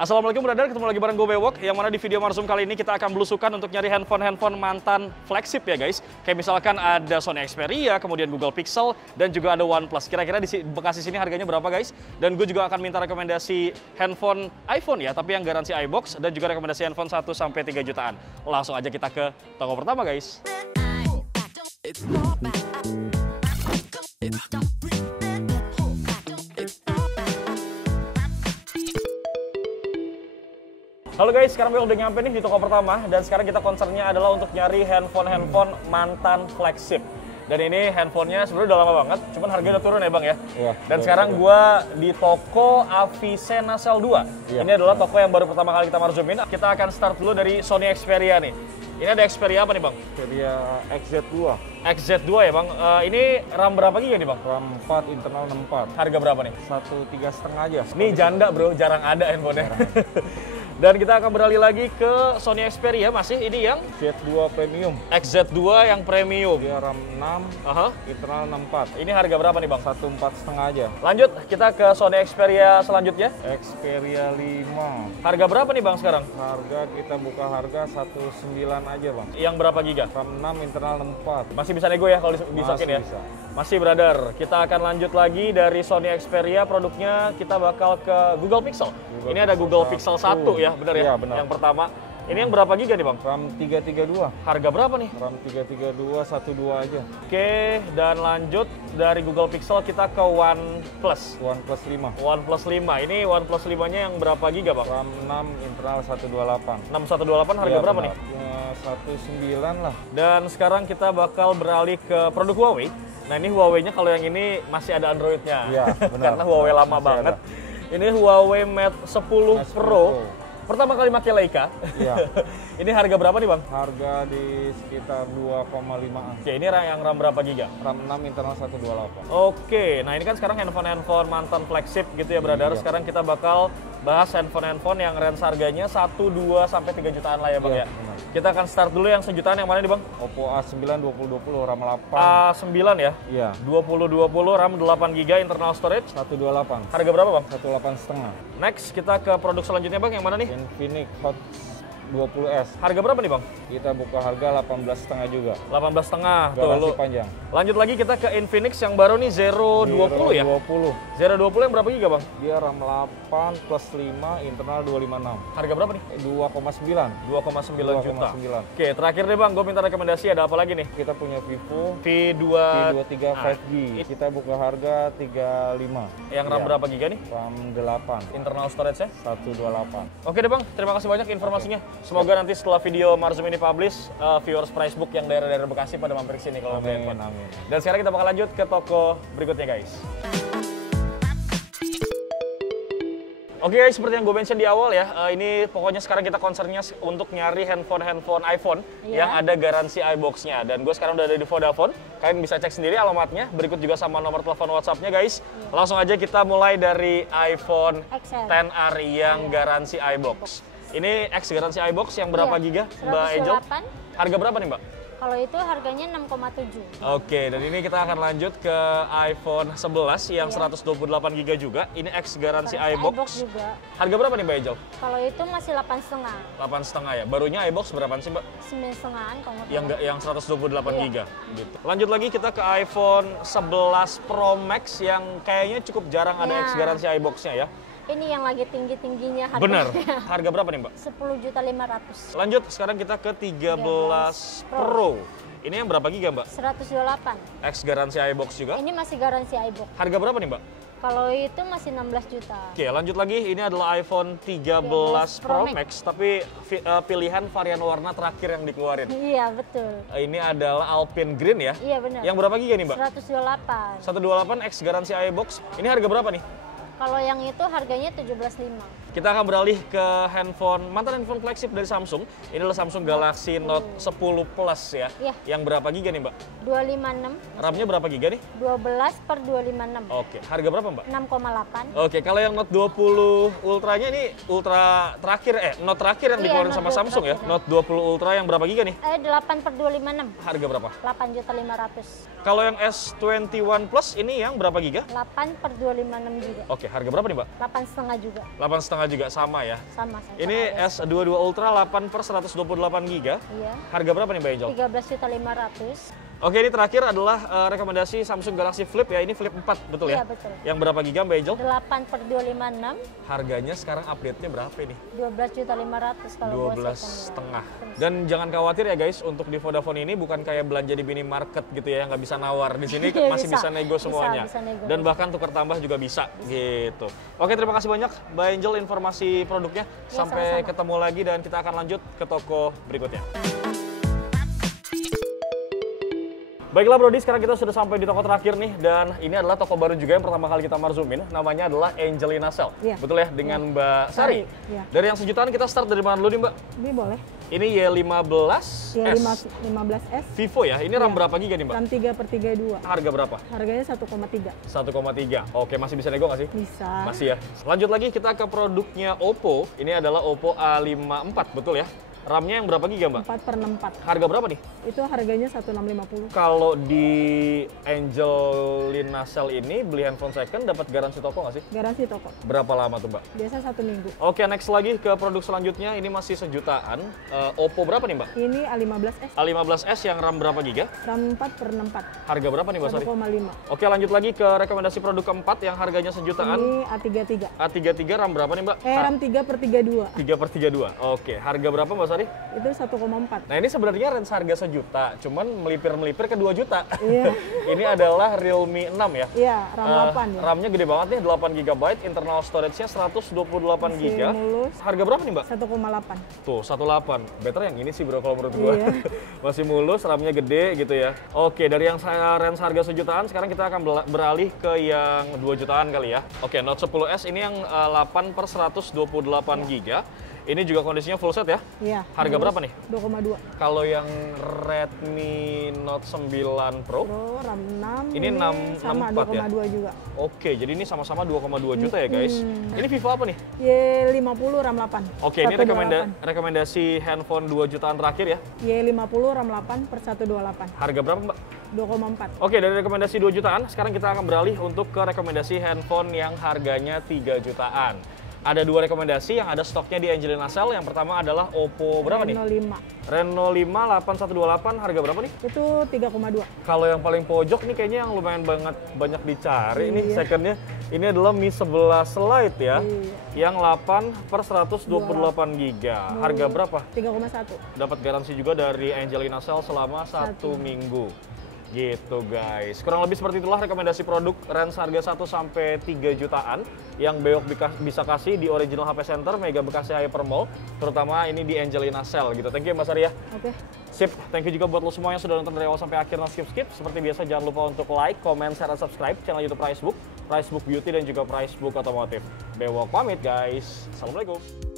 Assalamualaikum brother, ketemu lagi bareng gue Bewok. Yang mana di video Marzum kali ini kita akan belusukan untuk nyari handphone mantan flagship ya guys. Kayak misalkan ada Sony Xperia, kemudian Google Pixel, dan juga ada OnePlus. Kira-kira di Bekasi sini harganya berapa guys? Dan gue juga akan minta rekomendasi handphone iPhone ya, tapi yang garansi iBox, dan juga rekomendasi handphone 1-3 jutaan. Langsung aja kita ke toko pertama guys. Halo guys, sekarang gue udah nyampe nih di toko pertama dan sekarang kita concernnya adalah untuk nyari handphone mantan flagship. Dan ini handphonenya sebenarnya udah lama banget, cuman harganya udah turun ya bang ya. Iya. Dan sekarang gue di toko Avicenna Cell 2. Iya. Ini adalah toko yang baru pertama kali kita marzumin. Kita akan start dulu dari Sony Xperia nih. Ini ada Xperia apa nih bang? Xperia XZ2. XZ2 ya bang. Ini RAM berapa giga nih bang? RAM 4, internal 64. Harga berapa nih? 1,3,5 aja. Ini janda bro, jarang ada handphonenya. Dan kita akan beralih lagi ke Sony Xperia, masih ini yang Z2 Premium. XZ2 yang premium. Dia RAM 6, internal 64. Ini harga berapa nih bang? 1,4,5 aja. Lanjut, kita ke Sony Xperia selanjutnya. Xperia 5. Harga berapa nih bang sekarang? Harga kita buka harga 19 aja bang. Yang berapa giga? RAM 6, internal 64. Masih bisa nego ya kalau disokin ya? Bisa. Masih brother. Kita akan lanjut lagi dari Sony Xperia, produknya kita bakal ke Google Pixel. Ini ada Google Pixel 1 ya, bener ya? Iya, benar. Yang pertama. Ini yang berapa giga nih bang? RAM 332. Harga berapa nih? RAM 332, 12 aja. Oke, dan lanjut dari Google Pixel kita ke OnePlus. OnePlus 5. OnePlus 5. Ini OnePlus 5-nya yang berapa giga bang? RAM 6, internal 128. 6128 harga Iya, berapa benar. nih? 19 lah. Dan sekarang kita bakal beralih ke produk Huawei. Nah ini Huawei-nya kalau yang ini masih ada Android-nya. Iya, benar. Karena Huawei lama Masih banget. ada. Ini Huawei Mate 10 Pro. Pertama kali pakai Leica. Iya. Ini harga berapa nih bang? Harga di sekitar 2,5an. Oke, ini yang RAM berapa giga? RAM 6, internal 128. Oke, nah ini kan sekarang handphone mantan flagship gitu ya brother. Iya. Sekarang kita bakal bahas handphone yang range harganya 1-2-3 jutaan lah ya bang Iya, ya. benar. Kita akan start dulu yang sejutaan, yang mana nih bang? Oppo A9 2020 RAM 8. A9 ya? Iya. 2020 RAM 8GB internal storage. 128. Harga berapa bang? 18,5. Next kita ke produk selanjutnya bang, yang mana nih? Infinix Hot 20S. Harga berapa nih bang? Kita buka harga 18,5 juga. 18,5. Tuh, Garansi lu. panjang. Lanjut lagi kita ke Infinix yang baru nih, Zero 20 ya? 20. Zero 20 yang berapa giga bang? Dia RAM 8 plus 5, internal 256. Harga berapa nih? 2,9. 2,9 juta. 2,9. Oke, terakhir deh bang, gue minta rekomendasi, ada apa lagi nih? Kita punya Vivo V2 V23 5G. Kita buka harga 35. yang RAM Iya. berapa giga nih? RAM 8. Internal storage-nya? 128. Oke deh bang, terima kasih banyak informasinya. Semoga nanti setelah video Marzum ini publish, viewers Pricebook yang daerah-daerah Bekasi pada mampir ke sini kalau beli handphone. Amin. Dan sekarang kita bakal lanjut ke toko berikutnya guys. Oke guys, seperti yang gue mention di awal ya, ini pokoknya sekarang kita concernnya untuk nyari handphone iPhone yang ada garansi iBox-nya. Dan gue sekarang udah ada di Vodafone, kalian bisa cek sendiri alamatnya, berikut juga sama nomor telepon WhatsApp-nya guys. Langsung aja kita mulai dari iPhone XR yang garansi iBox. Ini X garansi iBox yang berapa giga Mbak Angel? 128. Harga berapa nih Mbak? Kalau itu harganya 6,7. Oke, dan ini kita akan lanjut ke iPhone 11 yang 128 GB juga. Ini X garansi iBox. juga. Harga berapa nih Mbak Angel? Kalau itu masih 8,5. 8,5 ya. Barunya iBox berapa sih Mbak? 9,5-an kalau nggak salah. Yang 128 Iya. GB gitu. Lanjut lagi kita ke iPhone 11 Pro Max yang kayaknya cukup jarang ada Ya. X garansi iBox-nya ya. Ini yang lagi tinggi-tingginya harganya. Bener. Harga berapa nih Mbak? 10.500.000. Lanjut, sekarang kita ke 13 Pro. Ini yang berapa giga Mbak? 128. X garansi iBox juga. Ini masih garansi iBox. Harga berapa nih Mbak? Kalau itu masih 16 juta. Oke, lanjut lagi. Ini adalah iPhone 13 Pro Max, tapi pilihan varian warna terakhir yang dikeluarin. Iya, betul. Ini adalah Alpine Green ya. Iya, benar. Yang berapa giga nih Mbak? 128. 128 X garansi iBox. Ini harga berapa nih? Kalau yang itu harganya 17,5. Kita akan beralih ke mantan handphone flagship dari Samsung. Ini adalah Samsung Galaxy Note 10 Plus ya. Iya. Yang berapa giga nih Mbak? 256. RAM-nya berapa giga nih? 12/256. Oke, harga berapa Mbak? 6,8. Oke, kalau yang Note 20 Ultra-nya ini Ultra terakhir, Note terakhir yang Iya, dikeluarin Note sama 20 Samsung ya. terakhir. Note 20 Ultra yang berapa giga nih? 8/256. Harga berapa? 8.500.000. Kalau yang S21 Plus ini yang berapa giga? 8/256 juga. Oke, harga berapa nih Mbak? 8,5 juga. 8,5 juga sama ya. Sama. Ini S22 Ultra 8 per 128 GB. Iya. Harga berapa nih Mbak Angel? 13.500.000. Oke, ini terakhir adalah rekomendasi Samsung Galaxy Flip ya. Ini Flip 4, betul ya? Iya, betul. Yang berapa giga Mbak Angel? 8 per 256. Harganya sekarang update-nya berapa ini? 12.500.000 kalau 12,5. Dan jangan khawatir ya guys, untuk di Vodafone ini bukan kayak belanja di minimarket gitu ya, yang nggak bisa nawar. Di sini masih bisa nego semuanya. Bisa nego. Dan bahkan tukar tambah juga bisa gitu. Oke, terima kasih banyak Mbak Angel informasi produknya. Sampai sama-sama. ketemu lagi dan kita akan lanjut ke toko berikutnya. Baiklah Brody, sekarang kita sudah sampai di toko terakhir nih, dan ini adalah toko baru juga yang pertama kali kita marzumin. Namanya adalah Angelina Cell. Iya. Betul ya, dengan Mbak Sari. Iya. Dari yang sejutaan kita start dari mana dulu nih Mbak? Ini boleh. Ini Y15S. Ya 15S. Vivo ya, ini RAM Iya. berapa giga nih Mbak? RAM 3 per 32. Harga berapa? Harganya 1,3. 1,3. Oke, masih bisa nego nggak sih? Bisa. Masih ya. Lanjut lagi kita ke produknya Oppo. Ini adalah Oppo A54, betul ya? RAM-nya yang berapa giga Mbak? 4 per 64. Harga berapa nih? Itu harganya 1.650. Kalau di Angelina Cell ini beli handphone second dapat garansi toko nggak sih? Garansi toko. Berapa lama tuh Mbak? Biasa 1 minggu. Oke, next lagi ke produk selanjutnya. Ini masih sejutaan. Oppo berapa nih Mbak? Ini A15S. A15S yang RAM berapa giga? RAM 4 per 64. Harga berapa nih Mbak Sari? 1,5. Oke, lanjut lagi ke rekomendasi produk keempat yang harganya sejutaan. Ini A33. A33 RAM berapa nih Mbak? RAM 3 per 32. 3 per 32. Oke, harga berapa Mbak Sari? Itu 1,4. Nah ini sebenarnya range harga sejuta, cuman melipir-melipir ke 2 juta. Iya. Ini adalah Realme 6 ya? Iya, RAM 8 ya. RAM-nya gede banget nih, 8 GB, internal storage-nya 128 Masih GB. mulus. Harga berapa nih Mbak? 1,8. Tuh, 18. Better yang ini sih bro kalau menurut gua. Iya. Masih mulus, RAM-nya gede gitu ya. Oke, dari yang range harga sejutaan, sekarang kita akan beralih ke yang 2 jutaan kali ya. Oke, Note 10S ini yang 8 per 128 GB. Ini juga kondisinya full set ya? Iya. Harga mulus. berapa nih? 2,2. Kalau yang Redmi Note 9 Pro, Pro RAM 6. Ini 6, sama 64 ya? 2,2 juga. oke, jadi ini sama-sama 2,2 juta ya guys. Ini Vivo apa nih? Y50 RAM 8. Oke, ini 128. rekomendasi handphone 2 jutaan terakhir ya. Y50 RAM 8 per 128. Harga berapa Mbak? 2,4. Oke, dari rekomendasi 2 jutaan, sekarang kita akan beralih untuk ke rekomendasi handphone yang harganya 3 jutaan. Ada 2 rekomendasi yang ada stoknya di Angelina Cell. Yang pertama adalah Oppo berapa nih? Reno 5. Reno 5 8128, harga berapa nih? Itu 3,2. Kalau yang paling pojok nih kayaknya yang lumayan banyak dicari nih Iya. secondnya. Ini adalah Mi 11 Lite ya. Iya. Yang 8 per 128 GB. Harga berapa? 3,1. Dapat garansi juga dari Angelina Cell selama 1 minggu. Gitu guys. Kurang lebih seperti itulah rekomendasi produk range harga 1 sampai 3 jutaan yang Beok bisa kasih di Original HP Center, Mega Bekasi Hypermall, terutama ini di Angelina Cell gitu. Thank you Mas Arya. Oke. Sip, thank you juga buat lo semua yang sudah nonton dari awal sampai akhir, no skip-skip. Seperti biasa jangan lupa untuk like, comment, share, dan subscribe channel YouTube Pricebook, Pricebook Beauty, dan juga Pricebook Otomotif. Bewok pamit guys. Assalamualaikum.